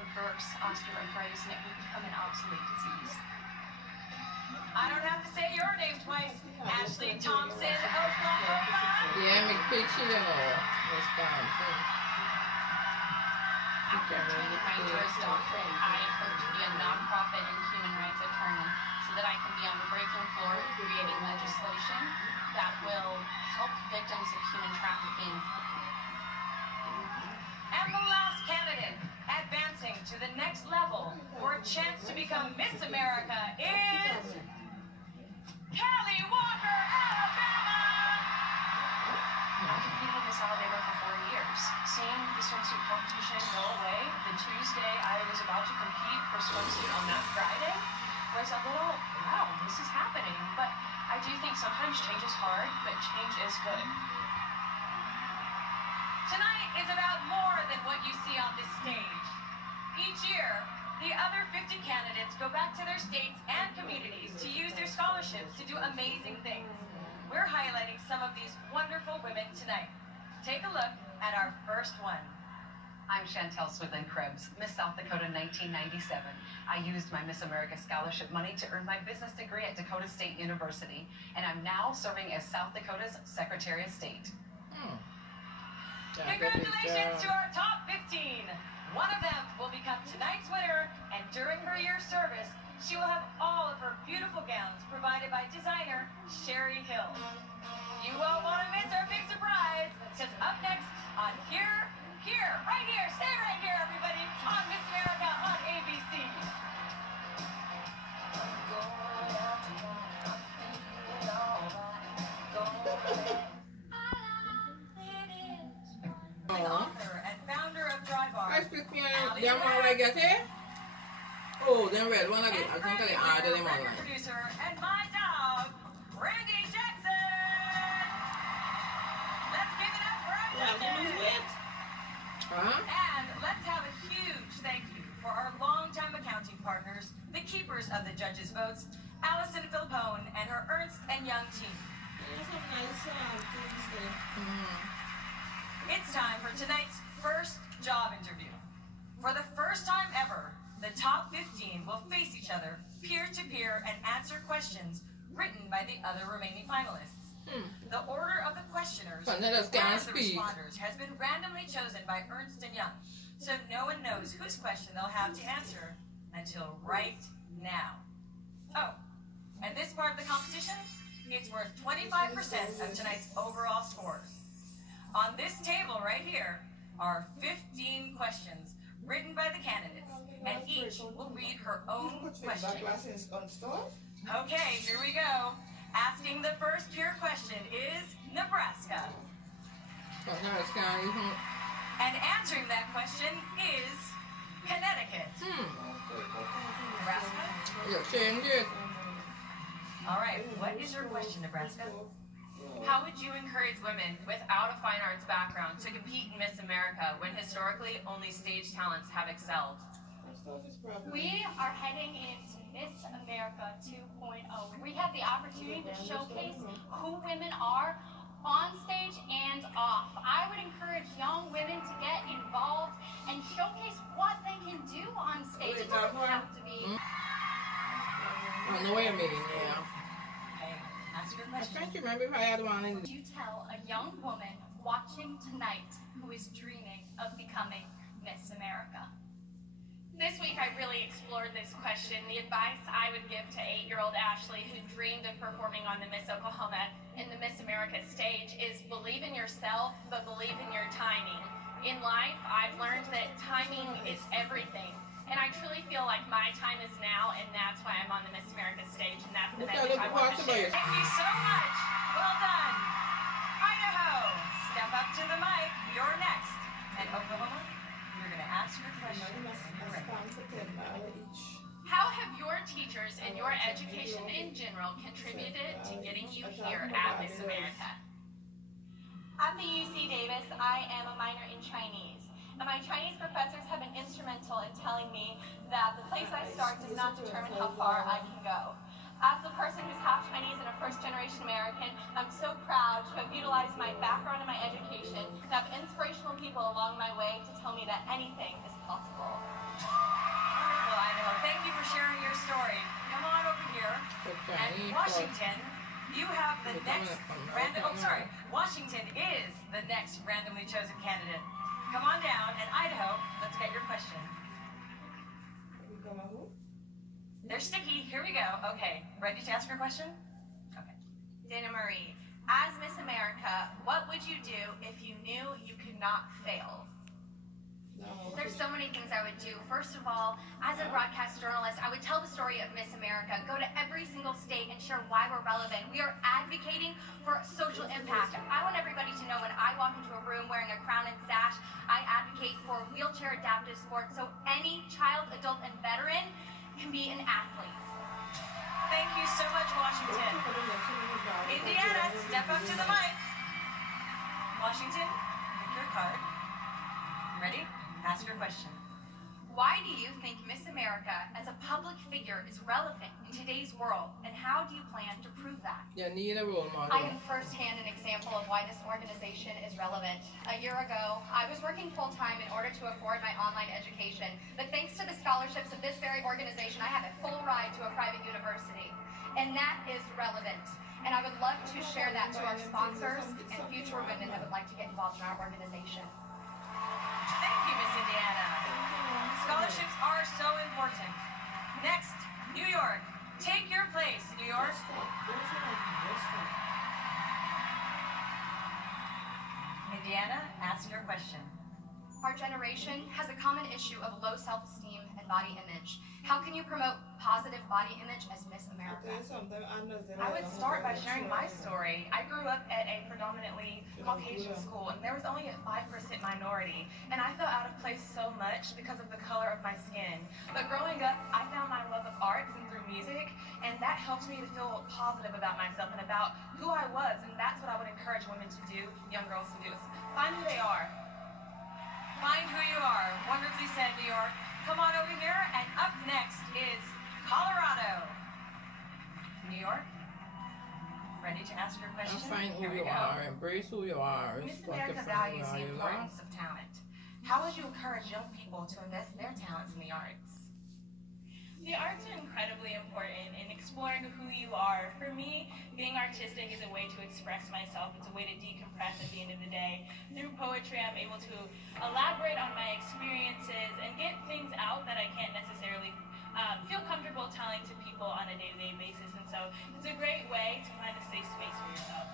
reverse osteoarthritis and it will become an obsolete disease. I don't have to say your name twice. Ashley Thompson, Oklahoma. Yeah, make picture, you know. That's fine. After obtaining my Juris Doctorate, I hope to be a nonprofit and human rights attorney so that I can be on the breaking floor creating legislation that will help victims of human trafficking. And the last candidate advancing to the next level for a chance to become Miss America is Callie Walker, Alabama. I competed in Miss Alabama for 4 years. Seeing the swimsuit competition go away the Tuesday I was about to compete for swimsuit on that Friday was a little, wow, this is happening. But I do think sometimes change is hard, but change is good. Tonight is about more than what you see on this stage. Each year, the other 50 candidates go back to their states and communities to use their scholarships to do amazing things. We're highlighting some of these wonderful women tonight. Take a look at our first one. I'm Chantel Swidlin Krebs, Miss South Dakota 1997. I used my Miss America scholarship money to earn my business degree at Dakota State University, and I'm now serving as South Dakota's Secretary of State. Congratulations to our top 15. One of them will become tonight's winner, and during her year's service, she will have all of her beautiful gowns provided by designer Sherry Hill. You won't want to miss our big surprise, because up next on right here, stay right here, everybody, on Miss America on ABC. The author and founder of Dry Bar. I speak me them one I get here. Oh, them red one again. I think I ordered them online. Producer and my dog, Randy Jackson. Let's give it up for our judges. And let's have a huge thank you for our longtime accounting partners, the keepers of the judges' votes, Allison Philippone and her Ernst & Young team. It's time for tonight's first job interview. For the first time ever, the top 15 will face each other peer-to-peer and answer questions written by the other remaining finalists. The order of the questioners and the responders has been randomly chosen by Ernst & Young, so no one knows whose question they'll have to answer until right now. Oh, and this part of the competition, it's worth 25% of tonight's overall scores. On this table right here are 15 questions written by the candidates, and each will read her own question. Okay, here we go. Asking the first peer question is Nebraska. And answering that question is Connecticut. Nebraska? Change it. All right, what is your question, Nebraska? How would you encourage women without a fine arts background to compete in Miss America when historically only stage talents have excelled? We are heading into Miss America 2.0. We have the opportunity to showcase who women are on stage and off. I would encourage young women to get involved and showcase what they can do on stage. It doesn't have to be. I know what you mean, yeah. I can't remember if I had one in. You tell a young woman watching tonight who is dreaming of becoming Miss America. This week I really explored this question. The advice I would give to 8-year-old Ashley who dreamed of performing on the Miss Oklahoma and the Miss America stage is believe in yourself, but believe in your timing. In life, I've learned that timing is everything. And I truly feel like my time is now, and that's why I'm on the Miss America stage, and that's the message I want to share. Thank you so much. Well done. Idaho, step up to the mic. You're next. And Oklahoma, you're going to ask your question. How have your teachers and your education in general contributed to getting you here at Miss America? At the UC Davis, I am a minor in Chinese. And my Chinese professors have been instrumental in telling me that the place I start does not determine how far I can go. As a person who's half Chinese and a first-generation American, I'm so proud to have utilized my background and my education to have inspirational people along my way to tell me that anything is possible. Washington, you have the next random. Oh, sorry. Washington is the next randomly chosen candidate. Come on down, and Idaho, let's get your question. They're sticky. Here we go. Okay, ready to ask your question? Okay. Dana Marie, as Miss America, what would you do if you knew you could not fail? There's so many things I would do. First of all, as a broadcast journalist, I would tell the story of Miss America, go to every single state and share why we're relevant. We are advocating for social impact. I want everybody to know when I walk into a room wearing a crown and sash, I advocate for wheelchair adaptive sports so any child, adult, and veteran can be an athlete. Thank you so much, Washington. Indiana, step up to the mic. Washington, pick your card. Ready? Ask your question. Why do you think Miss America as a public figure is relevant in today's world, and how do you plan to prove that? You need a role model. I am firsthand an example of why this organization is relevant. A year ago, I was working full-time in order to afford my online education, but thanks to the scholarships of this very organization, I have a full ride to a private university, and that is relevant. And I would love to share that to our sponsors and future women that would like to get involved in our organization. Thank you, Miss Indiana. Scholarships are so important. Next, New York. Take your place, New York. Indiana, ask your question. Our generation has a common issue of low self-esteem and body image. How can you promote positive body image as Miss America? I would start by sharing my story. I grew up at a predominantly Caucasian school, and there was only a 5% minority, and I felt out of place so much because of the color of my skin. But growing up, I found my love of arts and through music, and that helped me to feel positive about myself and about who I was, and that's what I would encourage women to do, young girls to do, is find who they are. Find who you are. Wonderfully said, New York. Come on over here, and up next is Colorado. New York, ready to ask your question? Find who you are. Embrace who you are. Miss America values the importance of talent. How would you encourage young people to invest their talents in the arts? The arts are incredibly important in exploring who you are. For me, being artistic is a way to express myself. It's a way to decompress at the end of the day. Through poetry, I'm able to elaborate on my experiences and get things out that I can't necessarily feel comfortable telling to people on a day-to-day basis. And so it's a great way to find a safe space for yourself.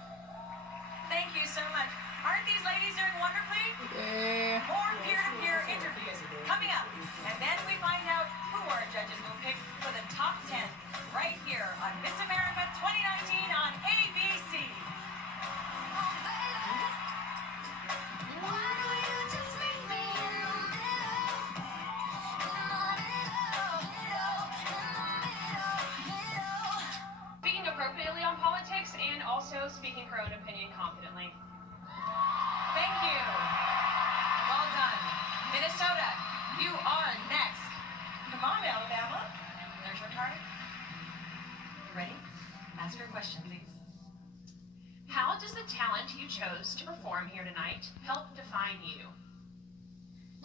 Thank you so much. Aren't these ladies doing wonderfully? Yeah. More peer-to-peer interviews coming up. And then we find out who our judges will pick for the top 10 right here on Miss America 2019 on ABC. Speaking appropriately on politics and also speaking her own opinion confidently. Thank you. Well done. Minnesota, you are next. Come on, Alabama. There's your card. Ready? Ask your question, please. How does the talent you chose to perform here tonight help define you?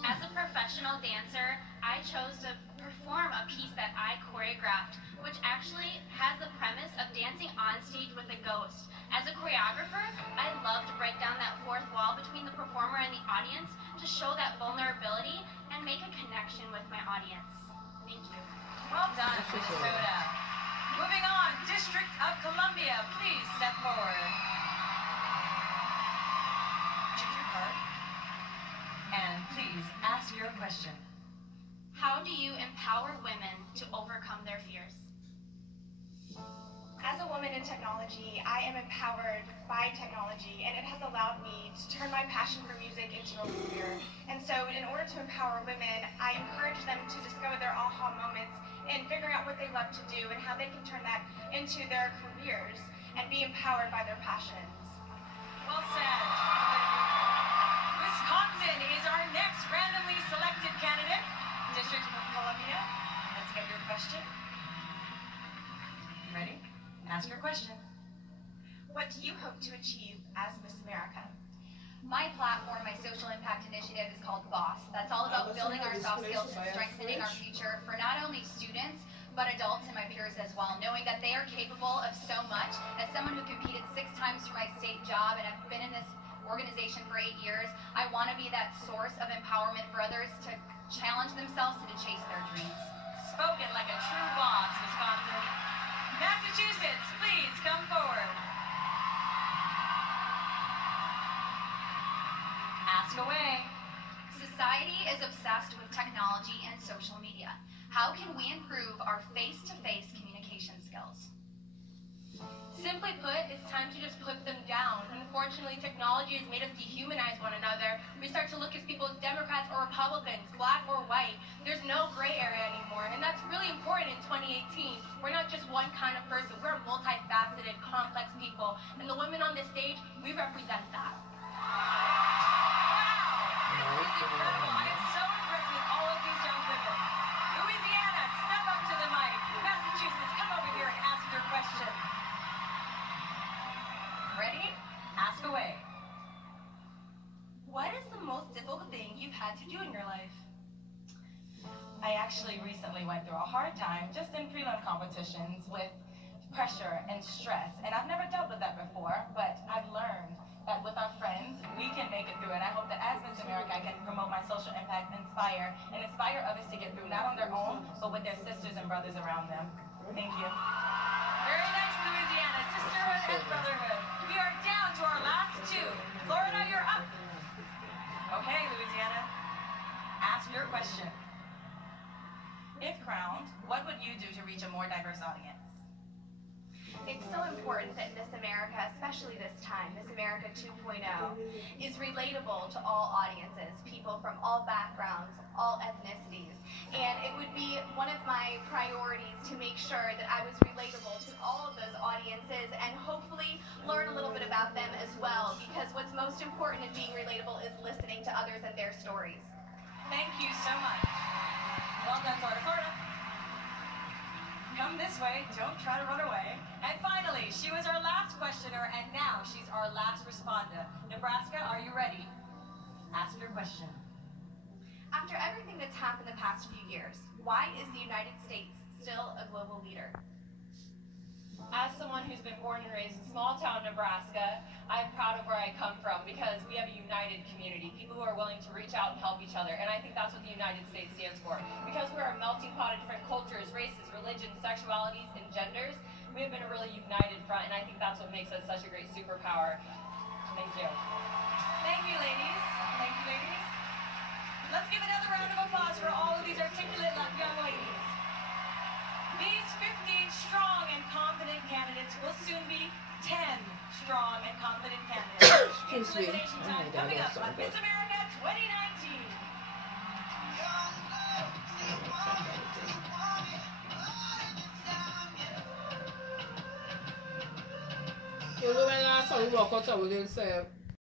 As a professional dancer, I chose to perform a piece that I choreographed, which actually has the premise of dancing on stage with a ghost. As a choreographer, I love to break down that fourth wall between the performer and the audience to show that vulnerability and make a connection with my audience. Thank you. Well done, Minnesota. Moving on, District of Columbia, please step forward. Choose your card. And please ask your question. How do you empower women to overcome their fears? As a woman in technology, I am empowered by technology, and it has allowed me to turn my passion for music into a career. And so in order to empower women, I encourage them to discover their aha moments and figuring out what they love to do and how they can turn that into their careers and be empowered by their passions. Well said. Wisconsin is our next randomly selected candidate. District of Columbia, let's get your question. Ready? Ask your question. What do you hope to achieve as Miss America? My platform, my social impact initiative is called BOSS. That's all about building our soft skills and strengthening our future for not only students, but adults and my peers as well, knowing that they are capable of so much. As someone who competed 6 times for my state job and have been in this organization for 8 years, I want to be that source of empowerment for others to challenge themselves and to chase their dreams. Spoken like a true boss, Wisconsin. Massachusetts, please come forward. Ask away. Society is obsessed with technology and social media. How can we improve our face-to-face communication skills? Simply put, it's time to just put them down. Unfortunately, technology has made us dehumanize one another. We start to look at people as Democrats or Republicans, black or white. There's no gray area anymore, and that's really important in 2018. We're not just one kind of person. We're multifaceted, complex people, and the women on this stage, we represent that. Wow! Incredible. I am so impressed with all of these young women. Louisiana, step up to the mic. Massachusetts, come over here and ask your question. Ready? Ask away. What is the most difficult thing you've had to do in your life? I actually recently went through a hard time just in prelim competitions with pressure and stress. And I've never dealt with that before, but I've learned that with our friends, we can make it through. And I hope that as Miss America, I can promote my social impact, inspire others to get through, not on their own, but with their sisters and brothers around them. Thank you. Very nice, Louisiana. Sisterhood and brotherhood. We are down to our last 2. Florida, you're up. Okay, Louisiana. Ask your question. If crowned, what would you do to reach a more diverse audience? It's so important that Miss America, especially this time, Miss America 2.0, is relatable to all audiences, people from all backgrounds, all ethnicities. And it would be one of my priorities to make sure that I was relatable to all of those audiences and hopefully learn a little bit about them as well, because what's most important in being relatable is listening to others and their stories. Thank you so much. Well done, Florida. Florida. Come this way, don't try to run away. And finally, she was our last questioner, and now she's our last responder. Nebraska, are you ready? Ask your question. After everything that's happened the past few years, why is the United States still a global leader? As someone who's been born and raised in small town Nebraska, I'm proud of where I come from because we have a united community, people who are willing to reach out and help each other, and I think that's what the United States stands for. Because we're a melting pot of different cultures, races, religions, sexualities, and genders, we have been a really united front, and I think that's what makes us such a great superpower. Thank you. Thank you, ladies. Thank you, ladies. Let's give another round of applause for all of these articulate young ladies. These 15 strong and confident candidates will soon be 10 strong and confident candidates. It's elimination time coming up on Miss America 2019. Yo, when I saw you walk out, I will say,